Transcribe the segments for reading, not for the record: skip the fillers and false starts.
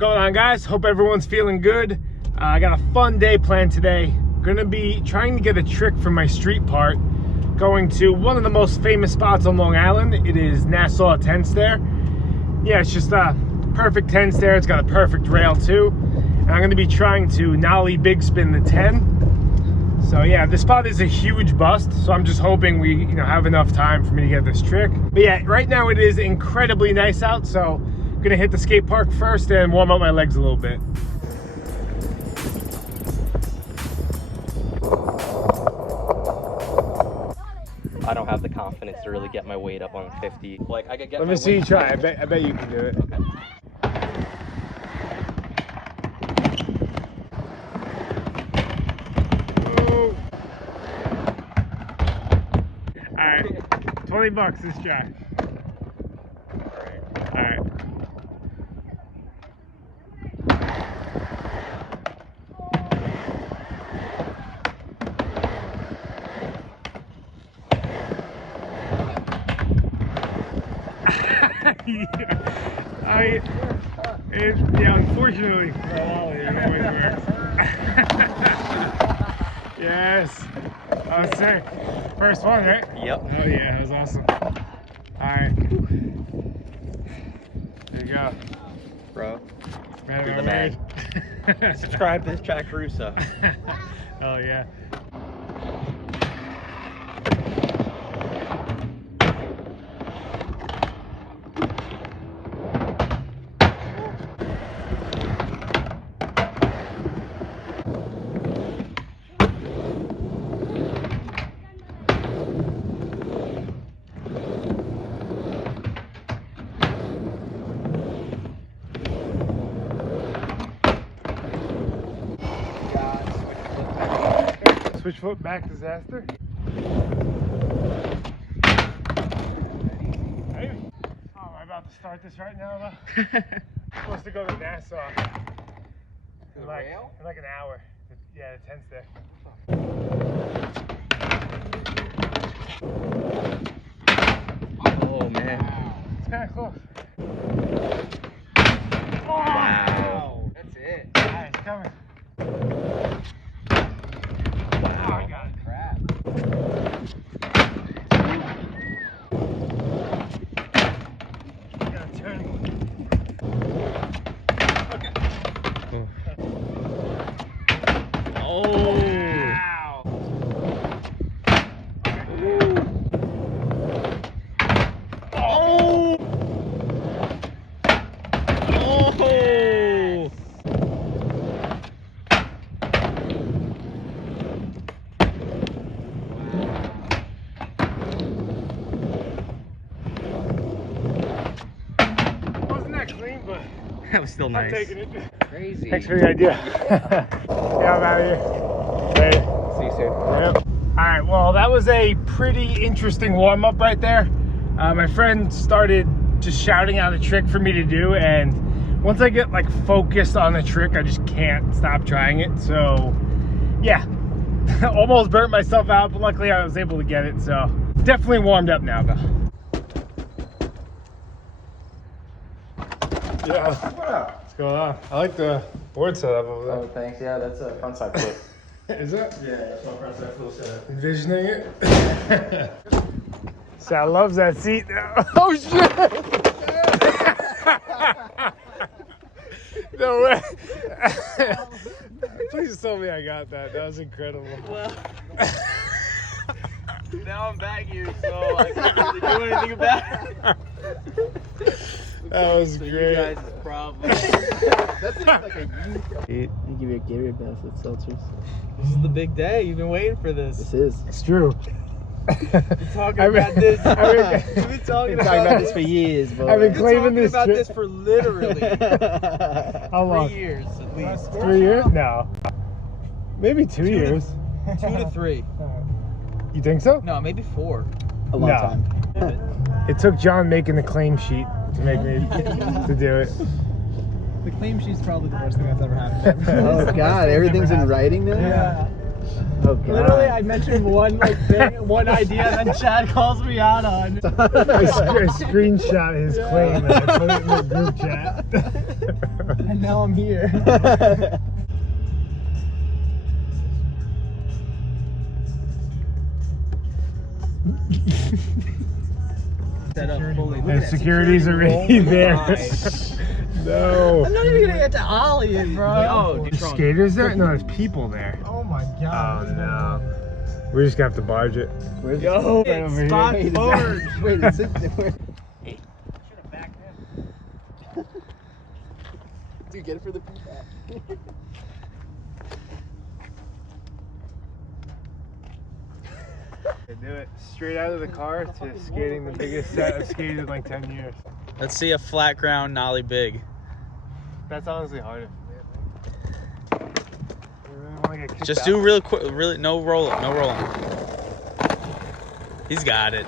going on, guys? Hope everyone's feeling good. I got a fun day planned today. Gonna be trying to get a trick from my street part, going to one of the most famous spots on Long Island. It is Nassau 10 Stair. Yeah, it's just a perfect 10 Stair. It's got a perfect rail too. And I'm gonna be trying to nollie big spin the 10. So yeah, this spot is a huge bust, so I'm just hoping we have enough time for me to get this trick. But yeah, right now it is incredibly nice out, so I'm gonna hit the skate park first and warm up my legs a little bit. I don't have the confidence to really get my weight up on 50. Like I could get. Let me see you try. I bet you can do it. Okay. Oh. All right, $20 this try. All right. Yeah, unfortunately, it always works. Yes. I was saying, first one, right? Yep. Oh yeah, that was awesome. All right. There you go. Bro, Man, you're the man. Subscribe to this track, Caruso. Oh yeah. Switch foot back disaster. Hey. Oh, am I about to start this right now though? I'm supposed to go to Nassau in like an hour. Yeah, the 10's there. Oh man. It's kind of close. Oh, Wow. That's it. Alright, it's coming. I got it. Crap. Gotta turn. Okay. Oh. Wow. Oh. Oh. Wasn't that clean, but That was still I'm nice. taking it. Crazy. Thanks for the idea. Yeah, I'm out of here. Later. See you soon. Yep. All right, well, that was a pretty interesting warm-up right there. My friend started just shouting out a trick for me to do, and once I get like focused on the trick, I just can't stop trying it. So yeah, almost burnt myself out, but luckily I was able to get it. So definitely warmed up now though. Yeah, what's going on? I like the board setup over there. Oh, thanks. Yeah, that's a front side flip. Is it? Yeah, that's my front side flip setup. Envisioning it? Sal loves that seat now. Oh shit! No way. Please tell me I got that. That was incredible. Well, now I'm back here, so I can't really do anything about it. That was So great. you guys' problem. That's like a you give me a Gatorade bath with seltzers. This is the big day. You've been waiting for this. This is. It's true. You've been talking about this. You've been talking about this for years, bro. I've been You've been claiming talking this about trip. this for literally How long? 3 years at least. 3 years? No. Maybe 2 years. 2 to 3. You think so? No, maybe 4. A long No. time. It took John making the claim sheet to make me to do it. The claim sheet's probably the worst thing that's ever happened. Oh God, everything's in writing now. Yeah. Oh God. Literally, I mentioned one one idea, and then Chad calls me out on. I screenshot his claim and I put it in the group chat. And and now I'm here. Set up fully. The security's already there. No. I'm not even gonna get to ollie it, bro. Oh, There's skaters there? No, there's people there. Oh my Oh god. no. We're just gonna have to barge it. Where's Yo, the over spot here. forward. Wait, it's it there. Dude, get it for the feedback. Do it straight out of the car to skating the biggest set I've skated in like 10 years. Let's see a flat ground nollie big. That's honestly harder for me. You really want to get kicked Just out? do real quick, really no roll up, no roll up. He's got it.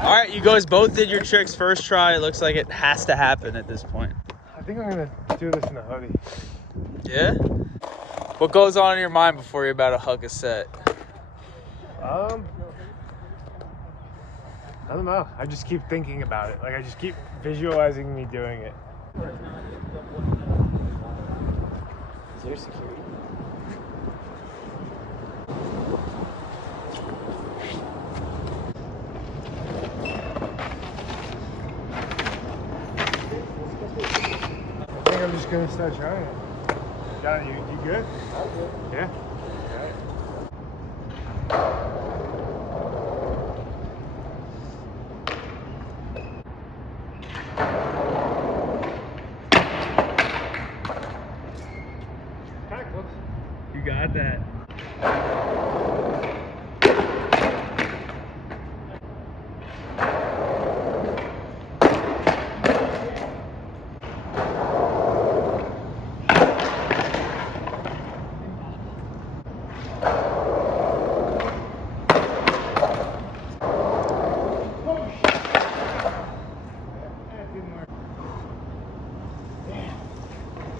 All right, you guys both did your tricks first try. It looks like it has to happen at this point. I think I'm gonna do this in a hoodie. Yeah? What goes on in your mind before you're about to hug a set? I don't know. I just keep thinking about it. Like I just keep visualizing me doing it. Is there security? I think I'm just gonna start trying it. Got it. You good? I'm good. Yeah. Kind of close. You got that.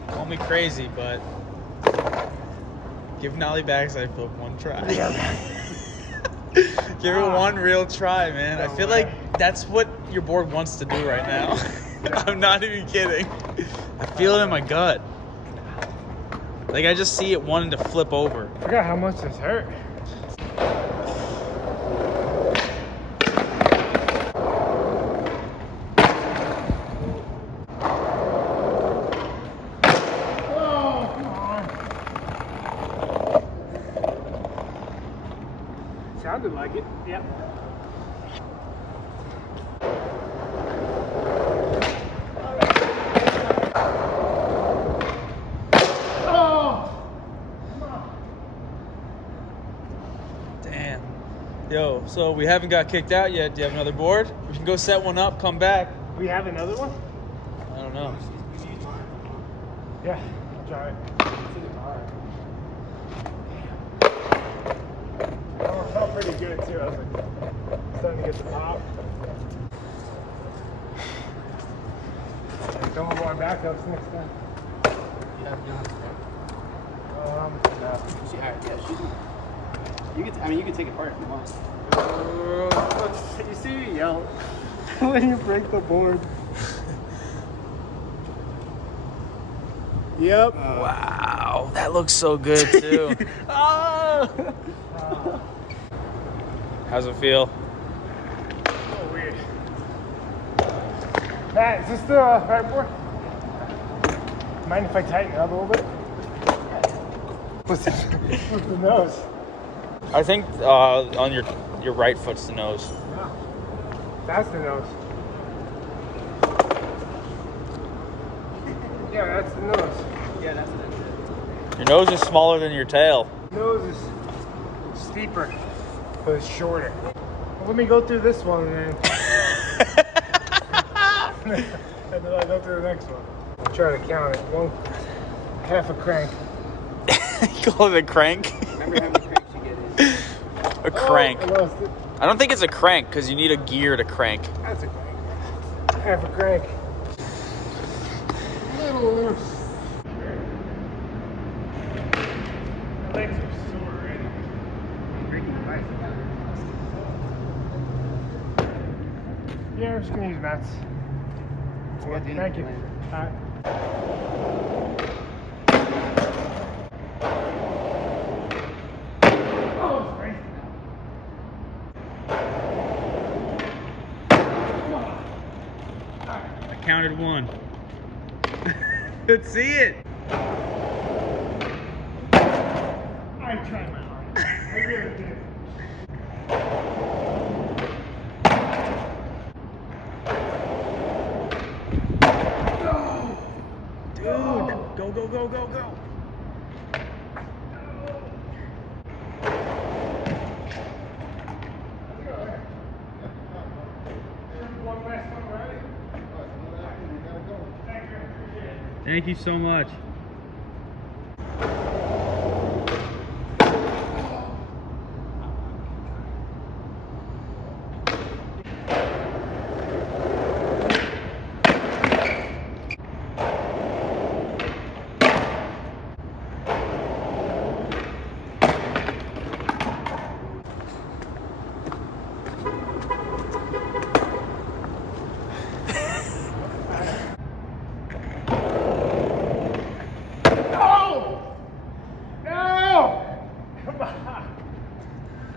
Call me crazy, but give nollie bags I flip one try. Give it one real try, man. I feel like that's what your board wants to do right now. I'm not even kidding. I feel it in my gut. Like I just see it wanting to flip over. I forgot how much this hurt. Sounded like it. Yep. Damn. Yo, so we haven't got kicked out yet. Do you have another board? We can go set one up, come back. We have another one? I don't know. Yeah, I'll try it. Oh, it felt pretty good too. I was like starting to get the pop. Like, don't more backups next time. Yeah, No. you can. I mean, you can take it apart if you want. You see me yell when you break the board. Yep. Wow, that looks so good too. Oh! How's it feel? Oh, weird. Matt, is this the right board? Mind if I tighten it up a little bit? What's the nose? I think on your right foot's the nose. No. That's the nose. Yeah, that's the nose. Yeah, that's it. Your nose is smaller than your tail. Nose is steeper, but it's shorter. Well, let me go through this one and then and then I'll go through the next one. I'll try to count it. One, half a crank. You call it a crank? Remember how many cranks you get in? A crank. Oh, I lost it. I don't think it's a crank because you need a gear to crank. That's a crank. Half a crank. A little loose. My legs are sore already. I'm breaking the bicycle. Yeah, I'm just gonna use mats. one. Thank you. All right. I counted one. Let's see it. I tried my hardest. I really did. Dude, go, go, go, go, go. One last one, ready? Thank you. Appreciate it. Thank you so much.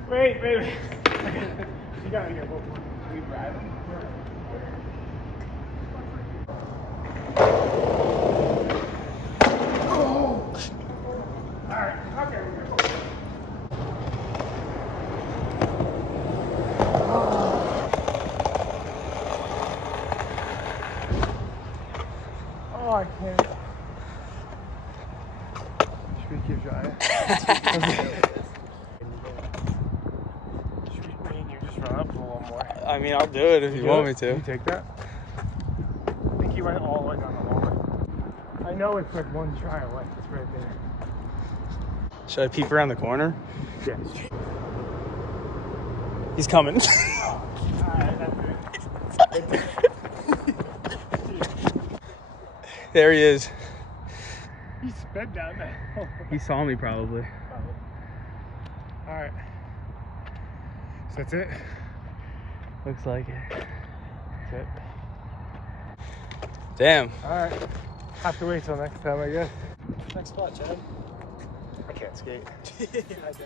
Wait. You gotta get both. We ride them. Alright, okay, we're good. Oh, I can't. Should we keep trying? Run up a little more. I mean, I'll do it if you want me to. Can you take that? I think he went all the way down the hallway. I know it's like one try away. It's right there. Should I peep around the corner? Yes. He's coming. There he is. He sped down there. He saw me probably. Alright. So that's it? Looks like it. That's it. Damn. Alright. Have to wait till next time, I guess. Next spot, Chad. I can't skate. I can.